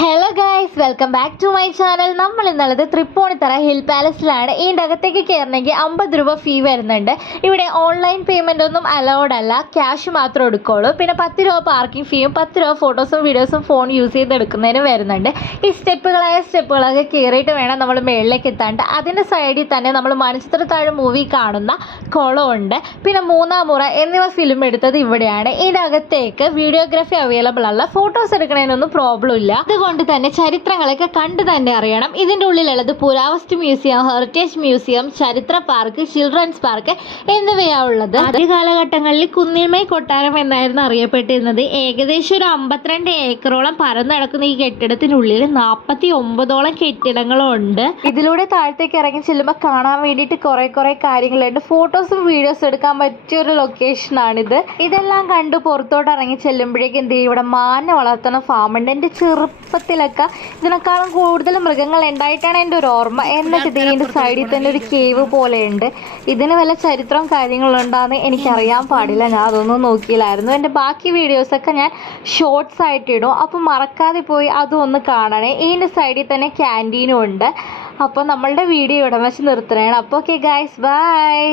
Hello guys, welcome back to my channel. നമ്മൾ ഇന്നുള്ളത് Tripunithura hill പാലസിലാണ്. ഇതിൻ്റെ അകത്തേക്ക് കയറണമെങ്കിൽ 50 രൂപ ഫീ വരുന്നുണ്ട്. ഇവിടെ ഓൺലൈൻ പേയ്മെൻ്റ് ഒന്നും അലൗഡ് അല്ല, ക്യാഷ് മാത്രം എടുക്കുള്ളൂ. പിന്നെ 10 രൂപ പാർക്കിംഗ് ഫീയും 10 രൂപ ഫോട്ടോസും വീഡിയോസും ഫോൺ യൂസ് ചെയ്ത് എടുക്കുന്നതിന് വരുന്നുണ്ട്. ഈ സ്റ്റെപ്പുകളൊക്കെ കയറിയിട്ട് വേണം നമ്മൾ മുകളിലേക്ക് എത്താണ്ട്. അതിൻ്റെ സൈഡിൽ തന്നെ നമ്മൾ മണിച്ചിത്രത്താഴ് മൂവി കാണുന്ന കുളമുണ്ട്. പിന്നെ മൂന്നാം മുറ എന്നിവ ഫിലിം എടുത്തത് ഇവിടെയാണ്. ഇതിനകത്തേക്ക് വീഡിയോഗ്രാഫി അവൈലബിൾ അല്ല, ഫോട്ടോസ് എടുക്കുന്നതിനൊന്നും പ്രോബ്ലം ഇല്ല. അതുകൊണ്ട് തന്നെ ചരിത്രങ്ങളൊക്കെ കണ്ടു തന്നെ അറിയണം. ഇതിൻ്റെ ഉള്ളിലുള്ളത് പുരാവസ്തു മ്യൂസിയം, ഹെറിറ്റേജ് മ്യൂസിയം, ചരിത്ര പാർക്ക്, ചിൽഡ്രൻസ് പാർക്ക് എന്നിവയാണ് ഉള്ളത്. ആദ്യ കാലഘട്ടങ്ങളിൽ കുന്നിന്മേൽ കൊട്ടാരം എന്നായിരുന്നു അറിയപ്പെട്ടിരുന്നത്. ഏകദേശം ഒരു 52 ഏക്കറോളം പരന്നു നടക്കുന്ന ഈ കെട്ടിടത്തിനുള്ളിൽ 49ഓളം കെട്ടിടങ്ങളും ഉണ്ട്. ഇതിലൂടെ താഴത്തേക്ക് ഇറങ്ങി ചെല്ലുമ്പോൾ കാണാൻ വേണ്ടിയിട്ട് കുറെ കാര്യങ്ങളുണ്ട്. ഫോട്ടോസും വീഡിയോസും എടുക്കാൻ പറ്റിയൊരു ലൊക്കേഷനാണിത്. ഇതെല്ലാം കണ്ടു പുറത്തോട്ട് ഇറങ്ങി ചെല്ലുമ്പോഴേക്കും എന്ത് ചെയ്യും, ഇവിടെ മാനിനെ വളർത്തുന്ന ഫാമുണ്ട്. എൻ്റെ ചെറുപ്പത്തിലൊക്കെ ഇതിനേക്കാളും കൂടുതൽ മൃഗങ്ങൾ ഉണ്ടായിട്ടാണ് എൻ്റെ ഒരു ഓർമ്മ. എന്നിട്ട് ഇതിൻ്റെ സൈഡിൽ തന്നെ ഒരു കേവ് പോലെയുണ്ട്. ഇതിന് വല്ല ചരിത്രവും കാര്യങ്ങളുണ്ടാന്ന് എനിക്കറിയാൻ പാടില്ല, ഞാൻ അതൊന്നും നോക്കിയില്ലായിരുന്നു. എൻ്റെ ബാക്കി വീഡിയോസൊക്കെ ഞാൻ ഷോർട്സ് ആയിട്ട് ഇടും, അപ്പോൾ മറക്കാതെ പോയി അതും ഒന്ന് കാണണേ. ഇതിൻ്റെ സൈഡിൽ തന്നെ ക്യാൻറ്റീനും ഉണ്ട്. അപ്പോൾ നമ്മളുടെ വീഡിയോ ഇവിടെ വെച്ച് നിർത്തണം. അപ്പോൾ ഓക്കെ ഗൈസ്, ബൈ.